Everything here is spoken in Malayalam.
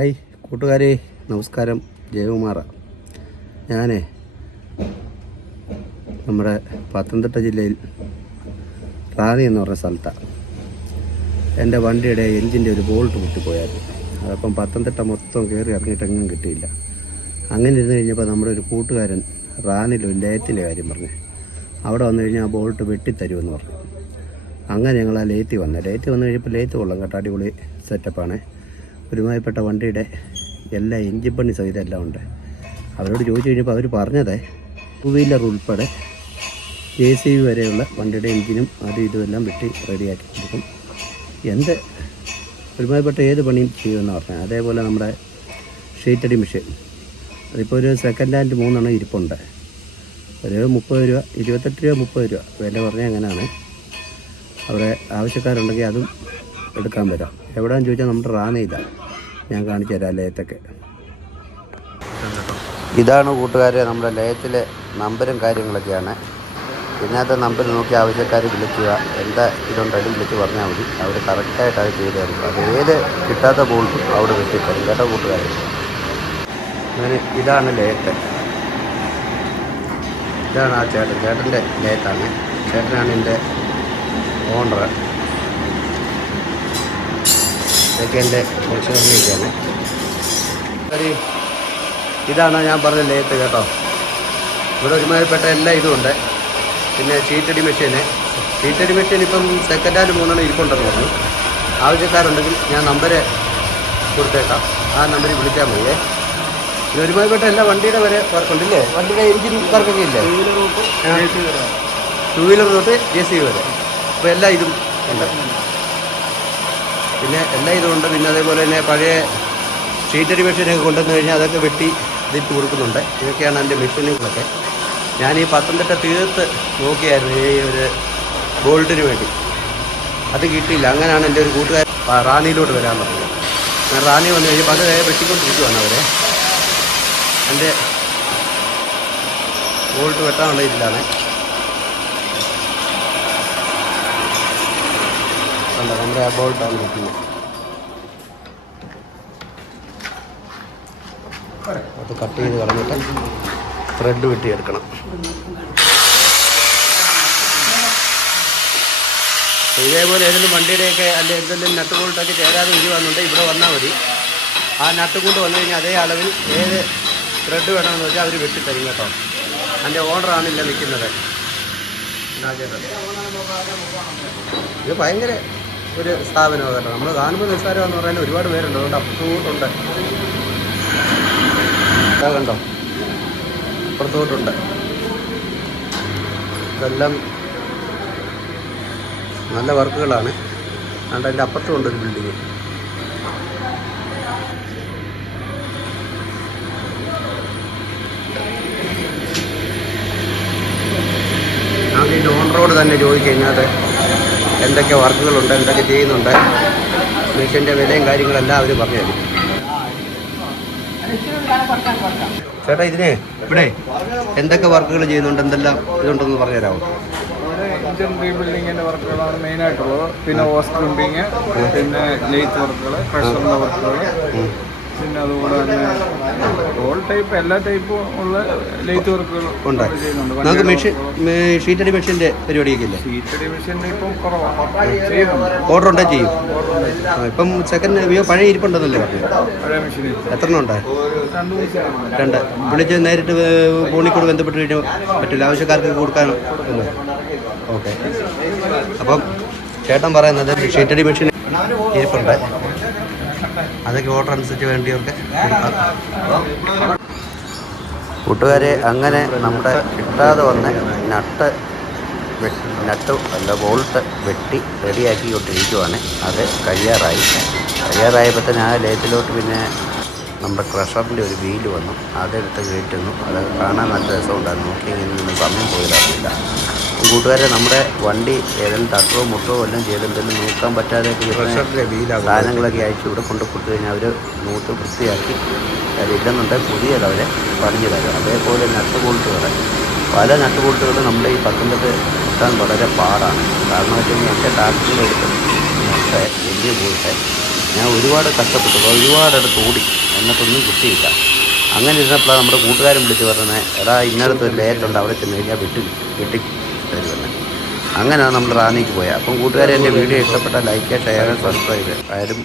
ഹായ് കൂട്ടുകാരെ, നമസ്കാരം. ജയകുമാറ. ഞാൻ നമ്മുടെ പത്തനംതിട്ട ജില്ലയിൽ റാന്നി എന്ന് പറഞ്ഞ സ്ഥലത്താണ്. എൻ്റെ വണ്ടിയുടെ എൻജിൻ്റെ ഒരു ബോൾട്ട് പൊട്ടിപ്പോയായിരുന്നു. അതപ്പം പത്തനംതിട്ട മൊത്തം കയറി ഇറങ്ങിയിട്ടെങ്ങും കിട്ടിയില്ല. അങ്ങനെ ഇരുന്ന് കഴിഞ്ഞപ്പോൾ നമ്മുടെ ഒരു കൂട്ടുകാരൻ റാന്നിയിൽ ഒരു ലേത്തിൻ്റെ കാര്യം പറഞ്ഞു. അവിടെ വന്നു കഴിഞ്ഞാൽ ആ ബോൾട്ട് വെട്ടിത്തരുമെന്ന് പറഞ്ഞു. അങ്ങനെ ഞങ്ങൾ ആ ലേത്തി വന്നു കഴിഞ്ഞപ്പോൾ ലേത്ത് കൊള്ളാം കേട്ടോ, അടിപൊളി സെറ്റപ്പാണ്. ഒരുമാതിരിപ്പെട്ട വണ്ടിയുടെ എല്ലാ എൻജിൻ പണി സഹിതം എല്ലാം ഉണ്ട്. അവരോട് ചോദിച്ചു കഴിഞ്ഞപ്പോൾ അവർ പറഞ്ഞത് 2 വീലർ ഉൾപ്പെടെ JCB വരെയുള്ള വണ്ടിയുടെ എൻജിനും അതും ഇതുമെല്ലാം വെട്ടി റെഡിയാക്കി കൊടുക്കും. ഒരുമാതിരിപ്പെട്ട ഏത് പണിയും ചെയ്യുമെന്ന് പറഞ്ഞത്. അതേപോലെ നമ്മുടെ ഷീറ്റടി മെഷീൻ, അതിപ്പോൾ ഒരു സെക്കൻഡ് ഹാൻഡ് 3 ഇരിപ്പുണ്ട്. ഒരു 30 രൂപ, 28 രൂപ, 30 രൂപ വില പറഞ്ഞാൽ അങ്ങനെയാണ്. അവിടെ ആവശ്യക്കാരുണ്ടെങ്കിൽ അതും എടുക്കാൻ വരാം. എവിടെയാണെന്ന് ചോദിച്ചാൽ നമ്മുടെ റാന്നിയില്ല. ഞാൻ കാണിച്ചു തരാം ലയത്തൊക്കെ. ഇതാണ് കൂട്ടുകാരെ നമ്മുടെ ലയത്തിലെ നമ്പരും കാര്യങ്ങളൊക്കെയാണ്. ഇതിനകത്ത് നമ്പർ നോക്കി ആവശ്യക്കാർ വിളിക്കുക, എന്താ ഇതുണ്ടെങ്കിൽ വിളിച്ച് പറഞ്ഞാൽ മതി. അവർ കറക്റ്റായിട്ട് അത് ചെയ്ത് തരും. അത് ഏത് കിട്ടാത്ത ബോൾട്ടും അവിടെ വെട്ടിത്തരും കേട്ടോ കൂട്ടുകാർ. അങ്ങനെ ഇതാണ് ലയത്ത്. ഇതാണ് ആ ചേട്ടൻ്റെ ലയത്താണ്. ചേട്ടനാണ് എൻ്റെ ഓണർ. ഇതൊക്കെ എൻ്റെ ഫംഗ്ഷനൊക്കെയാണ്. ഇതാണ് ഞാൻ പറഞ്ഞ ലേത്ത് കേട്ടോ. ഇവിടെ ഒരുമാതിരിപ്പെട്ട എല്ലാ ഇതുമുണ്ട്. പിന്നെ ഷീറ്റടി മെഷീൻ ഇപ്പം സെക്കൻഡ് ഹാൻഡ് 3 ഇരിപ്പുണ്ടെന്ന് പറഞ്ഞു. ആവശ്യക്കാരുണ്ടെങ്കിൽ ഞാൻ നമ്പർ കൊടുത്തേക്കാം. ആ നമ്പറിൽ വിളിച്ചാൽ മതിയേ. പിന്നെ ഒരുമാതിരിപ്പെട്ട എല്ലാ വണ്ടിയുടെ വരെ വർക്കുണ്ടല്ലേ? വണ്ടിയുടെ എഞ്ചിൻ വർക്കൊക്കെ ഇല്ലേ? 2 വീലർ തൊട്ട് JCB വരെ. അപ്പോൾ എല്ലാ ഇതും ഉണ്ട്. പിന്നെ എല്ലാ ഇതുമുണ്ട്. പിന്നെ അതേപോലെ തന്നെ പഴയ ഷീറ്റടി മെഷീനൊക്കെ കൊണ്ടുവന്ന് കഴിഞ്ഞാൽ അതൊക്കെ വെട്ടി ഇതിട്ട് കൊടുക്കുന്നുണ്ട്. ഇതൊക്കെയാണ് എൻ്റെ മെഷീനുകളൊക്കെ. ഞാൻ ഈ പത്തനംതിട്ട തീർത്ത് നോക്കിയായിരുന്നു ഈ ഒരു ബോൾട്ടിന് വേണ്ടി. അത് കിട്ടിയില്ല. അങ്ങനെയാണ് എൻ്റെ ഒരു കൂട്ടുകാരൻ റാന്നിയിലോട്ട് വരാൻ പറഞ്ഞത്. ഞാൻ റാന്നി വന്നു കഴിഞ്ഞപ്പോൾ അത് വെട്ടിക്കൊണ്ടിരിക്കുവാണ് അവരെ. എൻ്റെ ബോൾട്ട് വെട്ടാനുള്ള ഇതിലാണ്. കണ്ടോ, നമ്മുടെ ആ ബോൾട്ടാണ് വെക്കുന്നത്. അത് കട്ട് ചെയ്ത് കളഞ്ഞിട്ട് ത്രെഡ് വെട്ടിയെടുക്കണം. ഇതേപോലെ ഏതെങ്കിലും വണ്ടിയുടെയൊക്കെ അല്ലെങ്കിൽ എന്തെങ്കിലും നട്ട് ബോൾട്ടൊക്കെ ചേരാതെ ഇരിക്കുന്നുണ്ടെങ്കിൽ ഇവിടെ വന്നാൽ മതി. ആ നട്ട് കൊണ്ട് വന്നു കഴിഞ്ഞാൽ അതേ അളവിൽ ഏത് ത്രെഡ് വേണമെന്ന് വെച്ചാൽ അവർ വെട്ടിത്തരും കേട്ടോ. അതിൻ്റെ ഓർഡറാണില്ല നിൽക്കുന്നത്. ഇത് ഭയങ്കര ഒരു സ്ഥാപനമാണ് കേട്ടോ. നമ്മൾ കാണുമ്പോൾ നിസ്സാരമെന്ന് പറയാൻ ഒരുപാട് പേരുണ്ട്. അതുകൊണ്ട് അപ്പുറത്തോട്ടുണ്ട്. കണ്ടോ, അപ്പുറത്തോട്ടുണ്ട്. ഇതെല്ലാം നല്ല വർക്കുകളാണ്. അതുകൊണ്ട് അതിൻ്റെ അപ്പുറത്തുണ്ട് ഒരു ബിൽഡിങ്. നമുക്ക് ഈ ഓൺ-റോഡ് തന്നെ ചോദിക്കഴിഞ്ഞാൽ എന്തൊക്കെ വർക്കുകളുണ്ട്, എന്തൊക്കെ ചെയ്യുന്നുണ്ട്, മെഷീൻ്റെ വിലയും കാര്യങ്ങളെല്ലാം അവർ പറഞ്ഞു തരും. ചേട്ടാ, ഇവിടെ എന്തൊക്കെ വർക്കുകൾ ചെയ്യുന്നുണ്ട്, എന്തെല്ലാം ഇതുണ്ടെന്ന് പറഞ്ഞു തരാമോ? എഞ്ചിൻ റീബിൽഡിങ്ങിൻ്റെ വർക്കുകളാണ് മെയിനായിട്ടുള്ളത്. പിന്നെ ഹോസ് ക്രിമ്പിങ്, പിന്നെ ലെയ്ത്ത് വർക്കുകൾ, പ്രഷറിൻ്റെ വർക്കുകൾ, പിന്നെ അതുപോലെ തന്നെ ഓൾ ടൈപ്പ് എല്ലാ ടൈപ്പും ഉള്ള ലെയ്ത്ത് വർക്കുകൾ ഉണ്ട്. നമുക്ക് ഷീറ്റടി മെഷീൻ്റെ പരിപാടിയൊക്കെ ഇല്ലേ? ഷീറ്റടി മെഷീൻ്റെ ഇപ്പം കുറവാണ്, ചെയ്യുന്നുണ്ട്. ഓർഡർ ഉണ്ടേ ചെയ്യും. ഇപ്പം സെക്കൻഡ് പഴയ ഇരിപ്പുണ്ടെന്നല്ലേ പറഞ്ഞു? പഴയ മെഷീൻ എത്ര എണ്ണം ഉണ്ട്? 2 വിളിച്ച് നേരിട്ട് ഫോണിക്കൂടെ ബന്ധപ്പെട്ട് കഴിഞ്ഞാൽ പറ്റില്ല, ആവശ്യക്കാർക്ക് കൊടുക്കാൻ. ഓക്കെ. അപ്പം ചേട്ടൻ പറയുന്നത് ഷീറ്റടി മെഷീൻ ഇരിപ്പുണ്ട്. അതൊക്കെ ഓർഡർ അനുസരിച്ച് വേണ്ടിയവർക്ക് കൊടുക്കാം. കൂട്ടുകാരെ, അങ്ങനെ നമ്മുടെ കിട്ടാതെ വന്ന് നട്ട് ബോൾട്ട് വെട്ടി റെഡിയാക്കിക്കൊണ്ടിരിക്കുവാണ്. അത് കഴിയാറായപ്പോൾ തന്നെ ആ ലേത്തിലോട്ട് പിന്നെ നമ്മുടെ ക്രഷറിൻ്റെ ഒരു വീല് വന്നു. അതെടുത്ത് കയറ്റുന്നു. അത് കാണാൻ നല്ല രസമുണ്ടായിരുന്നു. നോക്കി നിന്ന് സമയം പോയതാറില്ല. കൂട്ടുകാരെ, നമ്മുടെ വണ്ടി ഏതെങ്കിലും തട്ടവും മുട്ടവും എല്ലാം ചെയ്തെന്തെങ്കിലും നോക്കാൻ പറ്റാതെ സാധനങ്ങളൊക്കെ അയച്ചു ഇവിടെ കൊണ്ട് കൊടുത്തു കഴിഞ്ഞാൽ അവർ നൂറ്റ് വൃത്തിയാക്കി അത് ഇല്ലെന്നുണ്ടെങ്കിൽ പുതിയത് അവരെ പണിഞ്ഞു തരും. അതേപോലെ നട്ട് പല നട്ട് ബോൾട്ടുകളും നമ്മുടെ ഈ പത്തനംതിട്ട കിട്ടാൻ വളരെ പാടാണ്. കാരണം വെച്ച് കഴിഞ്ഞാൽ എൻ്റെ ടാക്സിലെടുത്ത് നട്ട് വലിയ ബോൾട്ട് ഞാൻ ഒരുപാട് കഷ്ടപ്പെട്ടു, ഒരുപാടടുത്ത് ഓടി, എന്നിട്ടൊന്നും കിട്ടിയില്ല. അങ്ങനെ ഇരുന്നപ്പോഴാണ് നമ്മുടെ കൂട്ടുകാരൻ വിളിച്ച് പറഞ്ഞത്, എടാ ഇന്നടത്ത് ഒരു ലേറ്റുണ്ട്, അവിടെ ചെന്ന് കഴിഞ്ഞാൽ വെട്ടി തരുമെന്ന്. അങ്ങനെയാണ് നമ്മൾ റാന്നിക്ക് പോയത്. അപ്പം കൂട്ടുകാരെ എൻ്റെ വീഡിയോ ഇഷ്ടപ്പെട്ടാൽ ലൈക്ക്, ഷെയർ, സബ്സ്ക്രൈബ് ആയാലും